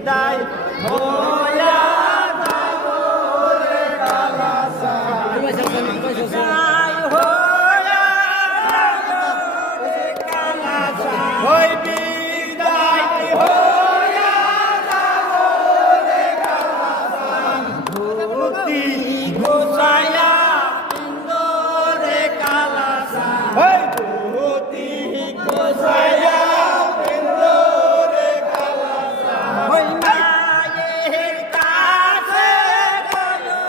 বিদায় হইয়া যাব রে কালাসা ওই বিদায় হইয়া যাব রে কালাসা ধুতি গোসাইয়া পিন্দরে কালাসা ওই ধুতি গোসাইয়া পিন্দরে কালাসা ওই মায়ের কাছে গেলো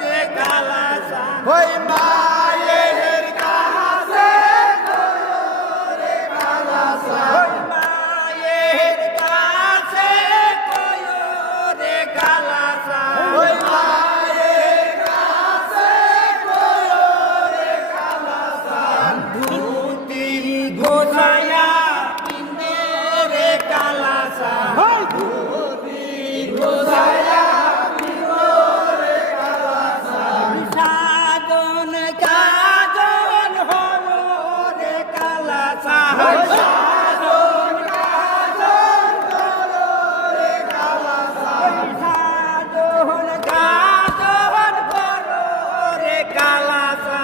রে কালাসা ওই মায়ের কাছে গেলো রে কালাসা ওই মায়ের কাছে গেলো রে কালাসা ওই মায়ের কাছে গেলো রে কালাসা ধুতি গোসাইয়া পিন্দরে কালাসা ওই ধুতি গোসাইয়া পিন্দরে কালাসা সাজন কাজন হলো রে কালাসা সাজন কাজন হলো রে কালাসা সাজন কাজন হলো রে কালাসা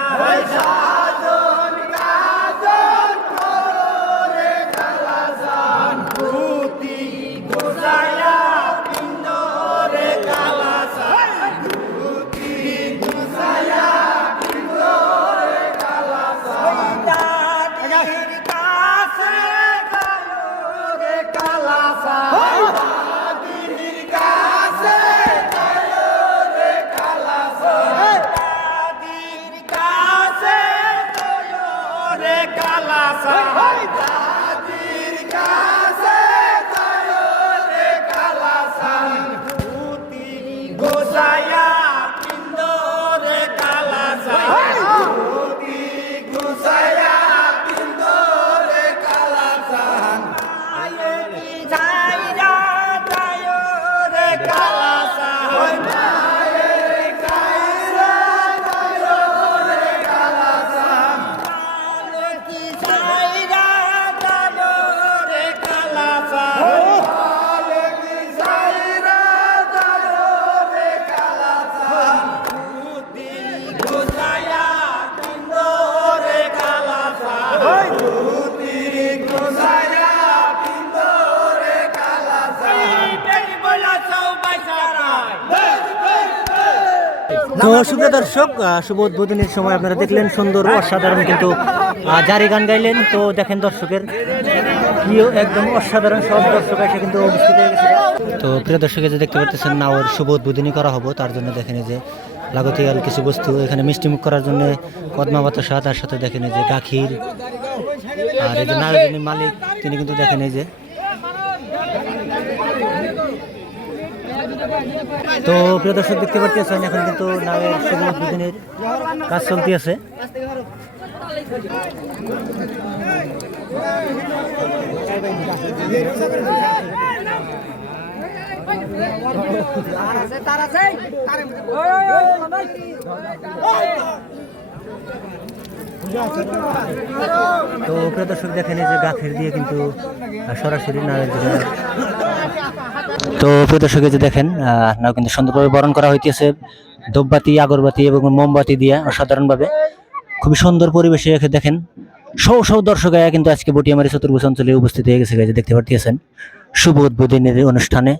সাজন কাজন হলো রে কালাসা ধুতি গোসাইয়া পিন্দরে কালাসা ধুতি গোসাইয়া পিন্দরে কালাসা দাদির কাছে গেলো রে কালাসা দাদির কাছে গেলো রে কালাসা দাদির কাছে গেলো রে কালাসা দাদির কাছে গেলো রে কালাসা ধুতি গোসাইয়া পিন্দরে কালাসা ধুতি গোসাইয়া পিন্দরে কালাসা মায়ের যাইরা যায় রে কালাসা ওই মায়ের যাইরা যায় রে কালাসা মালকি যাইরা যায় রে কালাসা মালকি যাইরা যায় রে কালাসা ধুতি গোসাইয়া পিন্দরে কালাসা ওই ধুতি গোসাইয়া পিন্দরে কালাসা বেরি বলা সব বাইসারায় তো সুপ্রিয় দর্শক, শুভ উদ্বোধনের সময় আপনারা দেখলেন সুন্দর অসাধারণ কিন্তু জারি গান গাইলেন। তো দেখেন দর্শকের প্রিয় একদম অসাধারণ সব দর্শক এসে কিন্তু উপস্থিত হয়ে গেছে। তো প্রিয় দর্শক যে দেখতে পাচ্ছেন নাওয়ের শুভ উদ্বোধনী করা হবো, তার জন্য দেখেন এই যে লাগতিয়াল কিছু বস্তু এখানে মিষ্টিমুখ করার জন্য কদমা বাতাসা, তার সাথে দেখেন এই যে গাখির, আর এই যে নাওয়ের যিনি মালিক তিনি কিন্তু দেখেন এই যে। তো প্রিয় দর্শক দেখতে পাচ্ছেন এখন কিন্তু নাওয়ের শুভ উদ্বোধনের কাজ চলতে আছে। তো প্রিয় দর্শক দেখেন এই যে গাখির দিয়ে কিন্তু সরাসরি নাওয়ের দিকে। তো প্রিয় দর্শক যে দেখেন নাও কিন্তু সুন্দরভাবে বরণ করা হইতেছে ধূপবাতি, আগরবাতি এবং মোমবাতি দিয়ে অসাধারণভাবে খুবই সুন্দর পরিবেশে রেখে দেখেন শো শো দর্শক কিন্তু আজকে বটিয়ামারি চতুর্ভুজ অঞ্চলে উপস্থিত হয়ে গেছে, দেখতে পাচ্ছেন শুভ উদ্বোধনের অনুষ্ঠানে।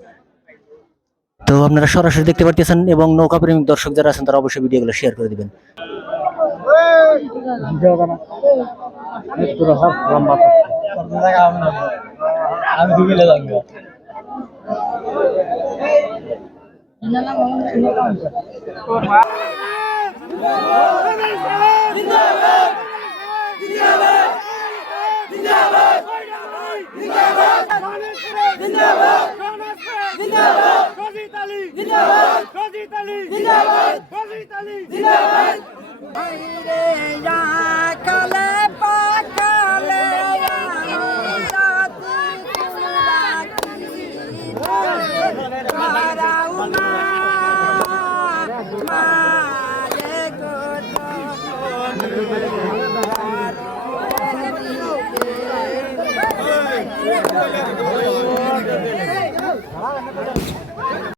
তো আপনারা সরাসরি দেখতে পাচ্ছেন এবং নৌকা প্রেমিক দর্শক যারা আছেন তারা অবশ্যই ভিডিওগুলো শেয়ার করে দিবেন। হ্যাঁ